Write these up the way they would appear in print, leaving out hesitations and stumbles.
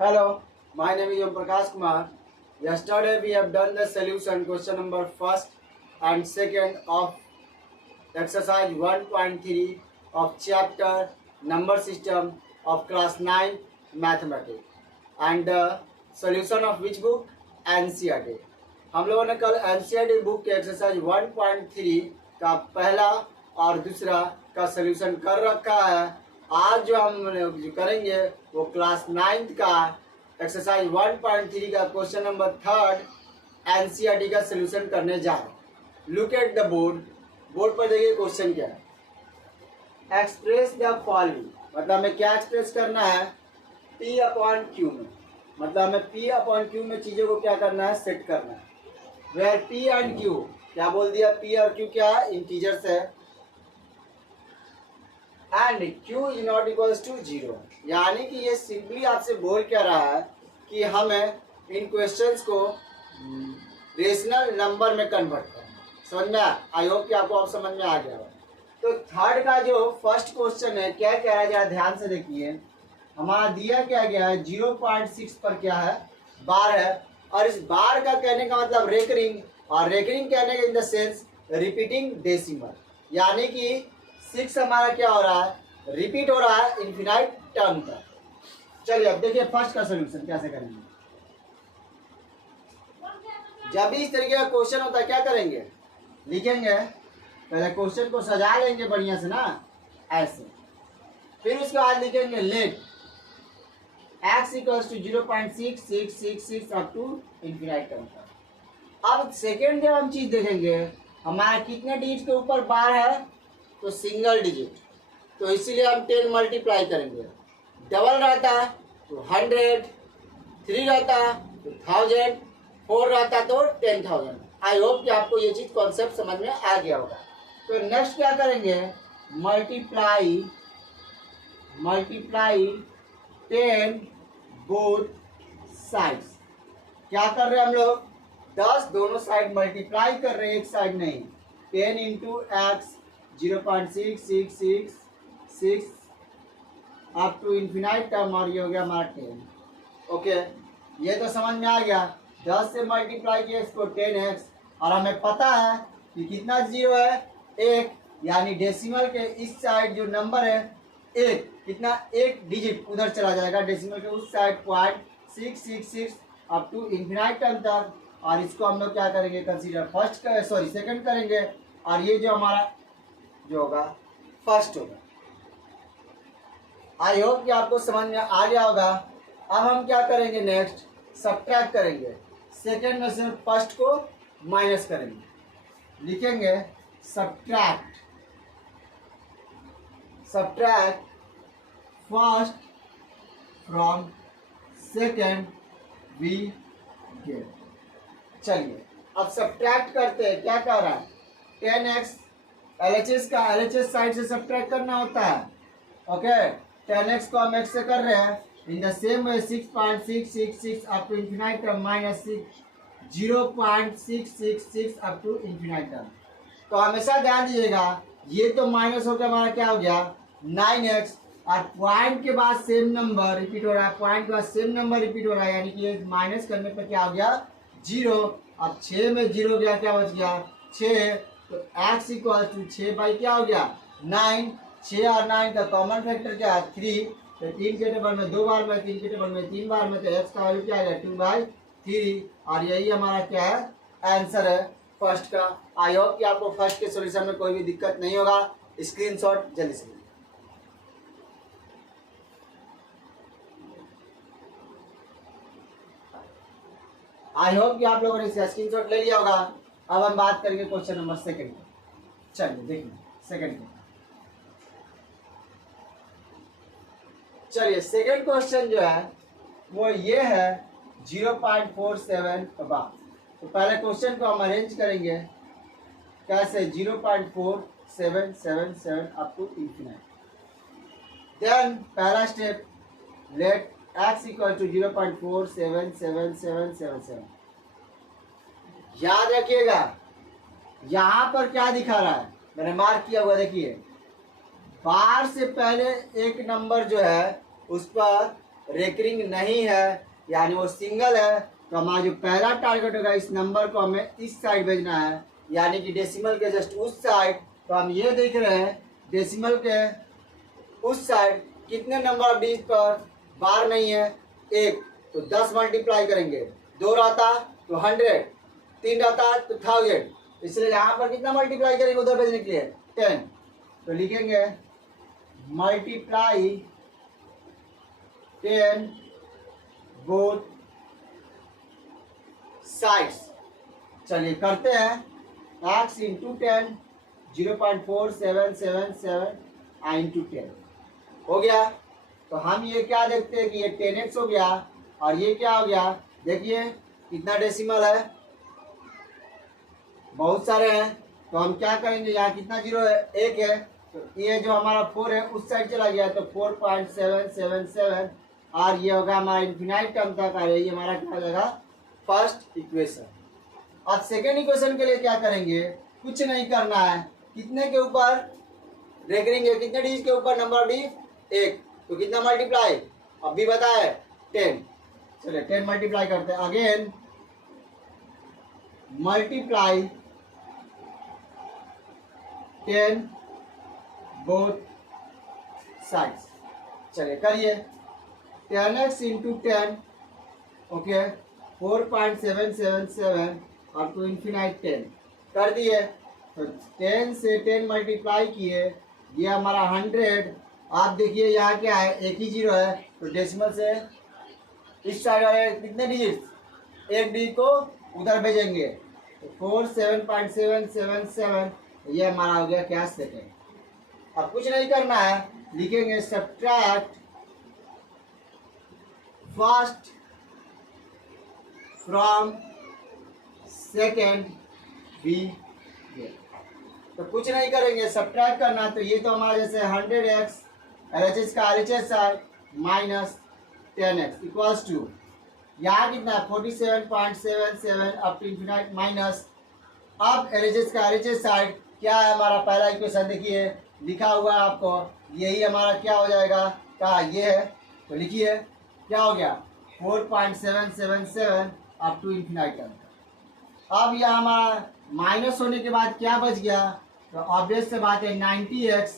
Hello, my name is Om Prakash Kumar. Yesterday we have done the solution question number first and second of exercise 1.3 of chapter number system of class 9 mathematics and the solution of which book NCERT. हम लोगों ने कल NCERT book के exercise 1.3 का पहला और दूसरा का सलूशन कर रखा है। आज जो हम करेंगे वो क्लास 9 का एक्सरसाइज 1.3 का क्वेश्चन नंबर थर्ड NCERT का सलूशन करने जा रहे हैं। Look at the board. Board पर देखिए क्वेश्चन क्या है। एक्सप्रेस द फॉलोइंग, मतलब हमें क्या एक्सप्रेस करना है, P अपॉन Q में, मतलब हमें P अपॉन Q में चीज़ों को क्या करना है, सेट करना है। वेयर P एंड Q, क्या बोल दिया, P और Q क्या है, इंटीजर्स है and Q is not equals to 0, यानी कि ये सिंपली आपसे बोल क्या रहा है कि हमें इन क्वेश्चंस को रेशनल नंबर में कन्वर्ट करना है। समझ में आया? आई होप कि आपको अब समझ में आ गया होगा। तो थर्ड का जो फर्स्ट क्वेश्चन है क्या कह रहा है, जरा ध्यान से देखिए। हमारा दिया क्या गया है, 0.6 पर क्या है, बार है, और इस बार का कहने का मतलब रेकरिंग, और रेकरिंग कहने का in the sense repeating decimal, यानी कि 6 हमारा क्या हो रहा है, रिपीट हो रहा है इनफिनाइट टर्म तक। चलिए अब देखिए फर्स्ट का सोल्यूशन कैसे करेंगे। जब भी इस तरीके का क्वेश्चन होता है क्या करेंगे, लिखेंगे, पहले क्वेश्चन को सजा लेंगे बढ़िया से ना, ऐसे, फिर उसके बाद लिखेंगे let x equals to 0.6666 up to infinite term तक। अब सेकेंड जब हम चीज देखेंगे, हमारा कितने डिजिट के ऊपर बार है, तो सिंगल डिजिट, तो इसीलिए हम 10 मल्टीप्लाई करेंगे। डबल रहता है तो 100, 3 रहता है तो 1000, 4 रहता तो 10,000। आई होप कि आपको ये चीज़ कॉन्सेप्ट समझ में आ गया होगा। तो नेक्स्ट क्या करेंगे, मल्टीप्लाई 10 बोथ साइड्स। क्या कर रहे हैं हम लोग, 10 दोनों साइड मल्टीप्लाई कर रहे हैं, एक साइड नहीं। 10 into x 0.6666 up to infinite term, और ये हो गया हमारा 10। ओके, ये तो समझ में आ गया। 10 से मल्टीप्लाई किया इसको 10x, और हमें पता है कि कितना जीरो है, 1, यानी डेसिमल के इस साइड जो नंबर है 1, कितना, 1 डिजिट उधर चला जाएगा डेसिमल के उस side, 0.666 up to infinite term तक। और इसको हम लोग क्या करेंगे, कंसीडर फर्स्ट का, सॉरी सेकंड करेंगे, और ये जो हमारा जो होगा फर्स्ट होगा। आई होप कि आपको समझ में आ गया होगा। अब हम क्या करेंगे, नेक्स्ट सब्ट्रैक्ट करेंगे, सेकंड में से फर्स्ट को माइनस करेंगे, लिखेंगे subtract first from second we get. चलिए अब सब्ट्रैक्ट करते हैं, क्या कह रहा है, 10x LHS का LHS साइड से सब्ट्रैक्ट करना होता है। ओके, 10x को हम x से कर रहे हैं, in the same way 6.666 up to infinite term minus 0.666 up to infinite term. तो हमेशा ध्यान दीजिएगा, ये तो माइनस होकर हमारा क्या हो गया 9x, और पॉइंट के बाद सेम नंबर रिपीट हो रहा है, पॉइंट के बाद सेम नंबर रिपीट हो रहा है, यानी कि ये माइनस करने पर क्या हो गया 0। अब 6 में 0 गया, क्या बच गया 6, तो x इक्वल टू 6 बाई क्या हो गया 9। 6 और 9 का कॉमन फैक्टर क्या है 3, तो 3 के टेबल में 2 बार में, 3 के टेबल में 3 बार में, तो x का वैल्यू क्या है 2/3, और यही हमारा क्या है आंसर है फर्स्ट का। आई होप कि आपको फर्स्ट के सॉल्यूशन में कोई भी दिक्कत नहीं होगा। स्क्रीनशॉट जल्दी से, आई होप कि आप लोगों ने इसका स्क्रीनशॉट ले लिया होगा। अब हम बात करेंगे क्वेश्चन नंबर सेकंड की। चलिए देखिए सेकंड की। चलिए सेकंड क्वेश्चन जो है वो ये है 0.47 बार। तो पहले क्वेश्चन को हम अरेंज करेंगे कैसे, 0.4777 अप टू इन्फिनाइट। देन पहला step, let x equal to 0.477777। याद रखिएगा यहाँ पर क्या दिखा रहा है, मैंने मार्क किया हुआ, देखिए बार से पहले एक नंबर जो है उस पर रेकरिंग नहीं है यानी वो सिंगल है, तो हमारा जो पहला टारगेट होगा इस नंबर को हमें इस साइड भेजना है, यानी कि डेसिमल के जस्ट उस साइड। तो हम ये देख रहे हैं डेसिमल के उस साइड कितने नंबर ऑफ डिजिट पर बार नहीं है, एक, तो 10 मल्टीप्लाई करेंगे, 2 रहता तो 100, 3 रहता तो 1000, इसलिए यहाँ पर कितना मल्टीप्लाई करेंगे उधर भेजने के लिए 10, तो लिखेंगे मल्टीप्लाई 10 बोथ साइड्स। चलिए करते हैं, x इंटू 10 0.4777 इंटू 10 हो गया। तो हम ये क्या देखते हैं कि ये 10x हो गया और ये क्या हो गया, देखिए कितना डेसिमल है, बहुत सारे हैं। तो हम क्या करेंगे, यहाँ कितना जीरो है, एक है, तो ये जो हमारा 4 है उस साइड चला गया तो 4.777 और ये होगा हमारा इन्फिनाइट टर्म तक, और ये हमारा क्या हो जाएगा फर्स्ट इक्वेशन। अब सेकेंड इक्वेशन के लिए क्या करेंगे, कुछ नहीं करना है, कितने के ऊपर रेकरिंग है, कितने डिजिट के ऊपर नंबर ऑफ डिजिट, एक, तो कितना मल्टीप्लाई अभी बताए 10, चलिए 10 मल्टीप्लाई करते हैं, अगेन मल्टीप्लाई 10 बोथ साइड्स। चलिए करिए, 10x इंटू 10 ओके 4.777 और टू इन्फिनाइट 10 कर दिए। तो 10 से 10 मल्टीप्लाई किए, ये हमारा 100। आप देखिए यहाँ क्या है, एक ही जीरो है, तो डेसिमल से इस साइड वाले कितने डिजिट, एक डिजिट को उधर भेजेंगे, तो 47.777 ये हमारा हो गया क्या सेकेंड। अब कुछ नहीं करना है, लिखेंगे subtract first from second B. तो कुछ नहीं करेंगे, सब्ट्रैक्ट करना, तो ये तो हमारा जैसे 100x LHS का LHS side minus 10x equals to यहाँ कितना 47.77 अप टू इन्फिनाइट माइनस, अब LHS का LHS साइड क्या है हमारा पहला इक्वेशन, देखिए लिखा हुआ है आपको, यही हमारा क्या हो जाएगा का ये है, तो लिखिए क्या हो गया 4.777 अप टू इन्फिनाइट। अब यह हमारा माइनस होने के बाद क्या बच गया, तो ऑब्वियस से बात है 90x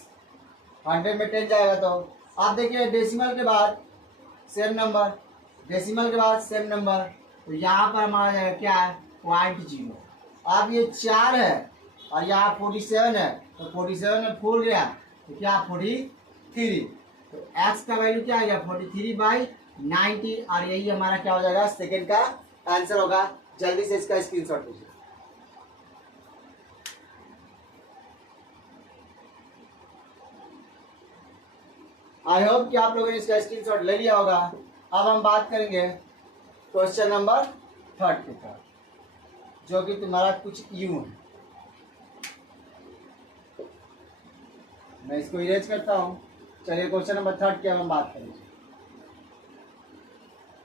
100 में 10 जाएगा। तो आप देखिए डेसिमल के बाद सेम नंबर, डेसिमल के बाद सेम नंबर, तो यहाँ पर हमारा जाएगा क्या है 0.0। अब ये 4 है और यहाँ 47 है, तो 47 में 4 गया तो क्या 43, तो x का वैल्यू क्या आ गया 43/90 और यही हमारा क्या हो जाएगा सेकेंड का आंसर होगा। जल्दी से इसका स्क्रीनशॉट लीजिए। आई होप कि आप लोगों ने इसका स्क्रीनशॉट ले लिया होगा। अब हम बात करेंगे क्वेश्चन नंबर 3 के साथ, जो कि तुम्हारा कुछ यूं है। मैं इसको इरेज करता हूँ। चलिए क्वेश्चन नंबर 3 की हम बात करेंगे।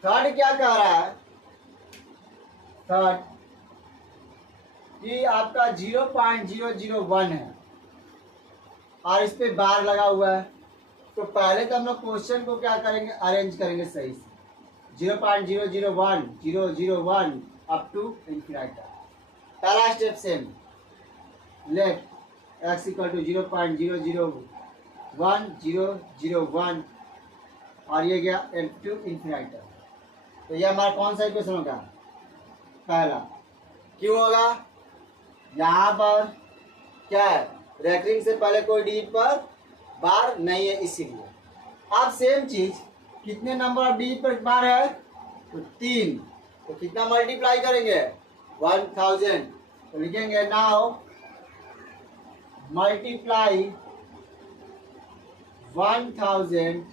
3 क्या कह रहा है, 3 कि आपका 0.001 है और इस पे बार लगा हुआ है। तो पहले तो हम लोग क्वेश्चन को क्या करेंगे, अरेंज करेंगे सही से, 0.001 001 अप टू इन्फिनाइट। पहला step same, let x equal to 0.001 001 और ये गया टू इन्फिनाइट। तो ये हमारा कौन सा इक्वेशन होगा, पहला। क्यों होगा, यहाँ पर क्या है रेकरिंग से पहले कोई डिजिट पर बार नहीं है, इसीलिए। अब सेम चीज कितने नंबर ऑफ डिजिट पर बार है, तो 3, तो कितना मल्टीप्लाई करेंगे 1000, तो लिखेंगे नाउ मल्टीप्लाई 1000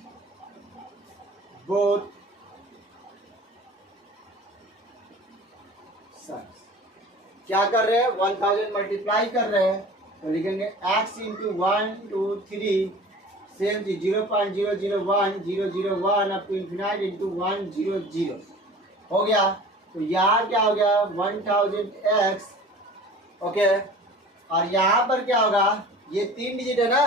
बोथ साइड्स। क्या कर रहे हैं 1000 मल्टीप्लाई कर रहे हैं, तो लिखेंगे x इंटू 1 2 3 सेम चीज 0.001 001 अप टू इन्फिनाइट इंटू 100 हो गया। तो यहाँ क्या हो गया 1000x ओके, और यहाँ पर क्या होगा, ये 3 डिजिट है ना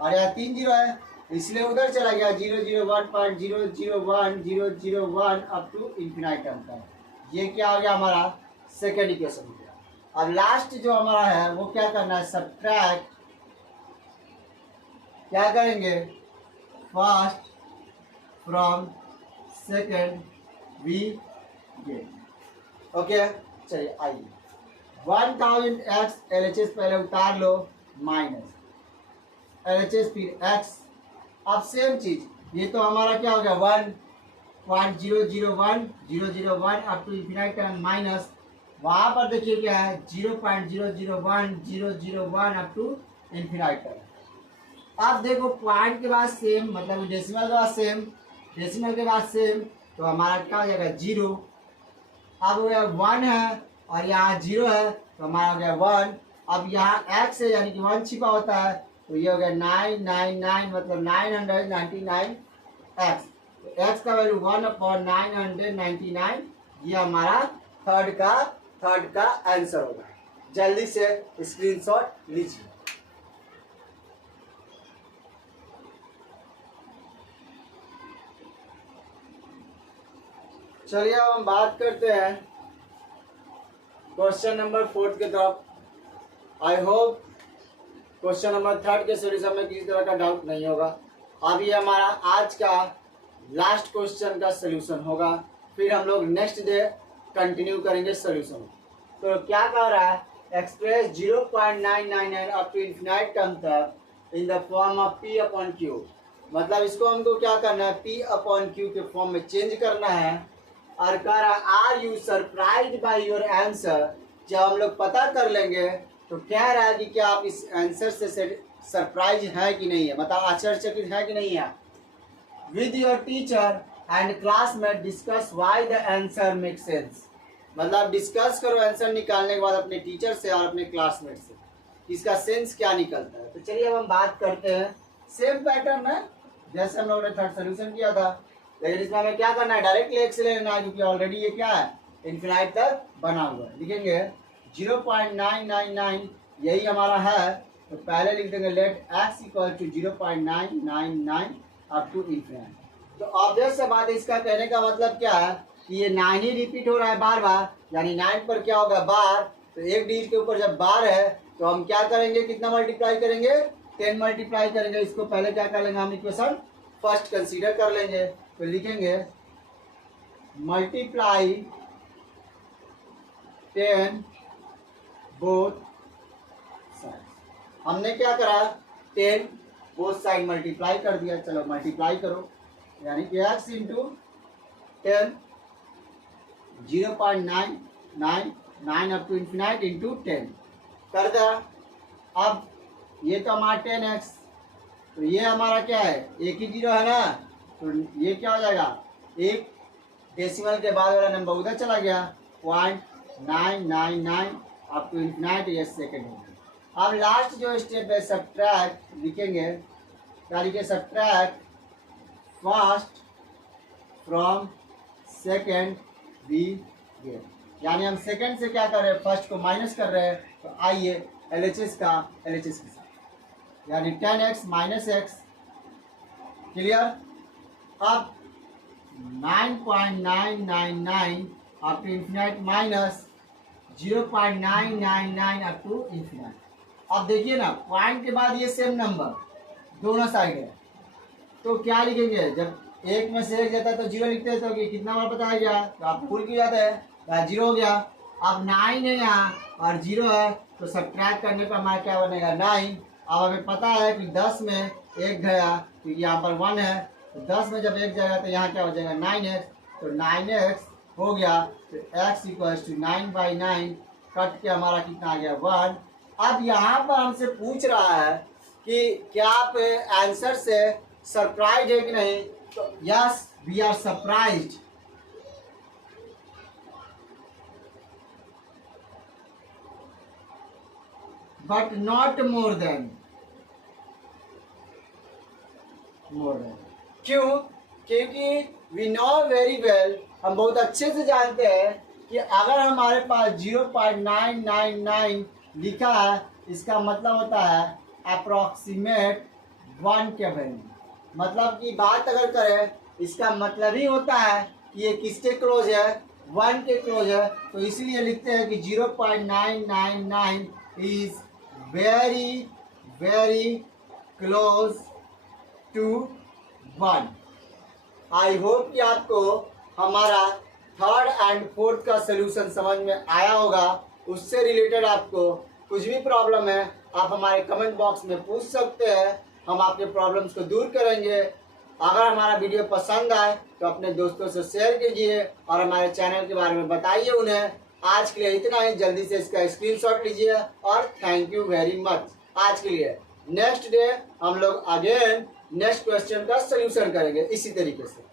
और यहाँ 3 जीरो है, इसलिए उधर चला गया 001.001 अप टू इंफिनाइट टर्म का। ये क्या हो गया हमारा सेकेंड इक्वेशन हो गया। अब लास्ट जो हमारा है वो क्या करना है, सब्ट्रैक्ट क्या करेंगे, first from second we get. Okay चलिए आइए 1000x LHS पहले उतार लो माइनस LHS फिर x। अब सेम चीज ये तो हमारा क्या हो गया 1.001 up to infinite term minus वहां पर देखिए क्या है 0.001 अप टू इंफिनाइट टर्म। अब देखो पॉइंट के बाद सेम, मतलब डेसिमल के बाद सेम, डेसिमल के बाद सेम, तो हमारा क्या हो जाएगा 0। अब 1 है और यहाँ 0 है तो हमारा हो गया 1। अब यहाँ x है यानी कि 1 छिपा होता है तो ये हो गया 999 मतलब 999 x। तो x का वैल्यू 1/999, ये हमारा थर्ड का आंसर होगा। जल्दी से स्क्रीनशॉट लीजिए। चलिए अब हम बात करते हैं क्वेश्चन नंबर 4 की तरफ। आई होप क्वेश्चन नंबर 3 के सोल्यूशन में किसी तरह का डाउट नहीं होगा। अब ये हमारा आज का लास्ट क्वेश्चन का सोल्यूशन होगा, फिर हम लोग नेक्स्ट डे कंटिन्यू करेंगे सोल्यूशन। तो क्या कह रहा है, express 0.999 up to infinite term तक in the form of p upon q। मतलब इसको हमको क्या करना है, p अपॉन q के फॉर्म में चेंज करना है। और कह रहा are you surprise by your answer. जब हम लोग पता कर लेंगे तो कह रहा है कि क्या आप इस आंसर से सरप्राइज है कि नहीं है, मतलब आश्चर्यचकित है कि नहीं है। With your teacher and classmate discuss why the answer make sense. मतलब डिस्कस करो आंसर निकालने के बाद अपने टीचर से और अपने क्लासमेट से, इसका सेंस क्या निकलता है। तो चलिए अब हम बात करते हैं। सेम पैटर्न है जैसे हम लोगों ने थर्ड सोल्यूशन किया था, लेकिन इसमें हमें क्या करना है, डायरेक्टली x से लेना है क्योंकि ऑलरेडी ये क्या है इनफिनाइट तक बना हुआ है। लिखेंगे 0.999 यही हमारा है, तो पहले लिख देंगे let x equal to 0.999 up to infinite. तो ऑब्वियस से बात है, इसका कहने का मतलब क्या है कि ये 9 ही रिपीट हो रहा है बार बार, यानी 9 पर क्या होगा बार। तो एक डिजिट के ऊपर जब बार है तो हम क्या करेंगे, कितना मल्टीप्लाई करेंगे, 10 मल्टीप्लाई करेंगे। इसको पहले क्या कर लेंगे, हम इक्वेशन फर्स्ट कंसीडर कर लेंगे। तो लिखेंगे मल्टीप्लाई 10 बोथ साइड। हमने क्या करा 10 बोथ साइड मल्टीप्लाई कर दिया। चलो मल्टीप्लाई करो, यानी कि x into 10 0.999 up to infinite into 10 कर दिया। अब ये तो हमारा 10x, तो ये हमारा क्या है एक ही जीरो है ना, तो ये क्या हो जाएगा, एक डेसिमल के बाद वाला नंबर उधर चला गया 0.999 अप टू इन्फिनाइट, ये सेकेंड हो गया। अब लास्ट जो स्टेप है सब्ट्रैक्ट लिखेंगे, क्या लिखे, subtract first from second we get. यानी हम सेकेंड से क्या कर रहे हैं, फर्स्ट को माइनस कर रहे हैं। तो आइए LHS के साथ, यानी 10x माइनस x, क्लियर। अब 9.999 up to infinite minus 0.999 up to infinite. अब देखिए ना पॉइंट के बाद ये सेम नंबर दोनों साइड है, तो क्या लिखेंगे, जब एक में से एक जाता है तो 0 लिखते हैं, तो कितना बार बताया गया, तो आप फुल की जाता है, 0 हो गया। अब 9 है यहाँ और 0 है, तो सब्ट्रैक्ट करने पर हमारा क्या बनेगा 9। अब हमें पता है कि 10 में 1 गया क्योंकि यहाँ पर 1 है, तो 10 में जब 1 जाएगा तो यहाँ क्या हो जाएगा 9x, तो 9x हो गया। तो x इक्वल टू 9/9 कट के हमारा कितना आ गया 1। अब यहाँ पर हमसे पूछ रहा है कि क्या आप आंसर से सरप्राइज है कि नहीं, तो yes we are surprised. But not more than. क्यों, क्योंकि वी नो वेरी वेल, हम बहुत अच्छे से जानते हैं कि अगर हमारे पास 0.999 लिखा है, इसका मतलब होता है अप्रोक्सीमेट 1 के वैल्यू। मतलब की बात अगर करें, इसका मतलब ही होता है कि ये किसके क्लोज है, 1 के क्लोज है। तो इसीलिए लिखते हैं कि 0.999 is very very close to 1। I hope कि आपको हमारा थर्ड एंड फोर्थ का सोल्यूशन समझ में आया होगा। उससे रिलेटेड आपको कुछ भी प्रॉब्लम है, आप हमारे कमेंट बॉक्स में पूछ सकते हैं, हम आपके प्रॉब्लम्स को दूर करेंगे। अगर हमारा वीडियो पसंद आए तो अपने दोस्तों से शेयर कीजिए और हमारे चैनल के बारे में बताइए उन्हें। आज के लिए इतना ही, जल्दी से इसका स्क्रीनशॉट लीजिए और थैंक यू वेरी मच आज के लिए। नेक्स्ट डे हम लोग अगेन नेक्स्ट क्वेश्चन का सोल्यूशन करेंगे इसी तरीके से।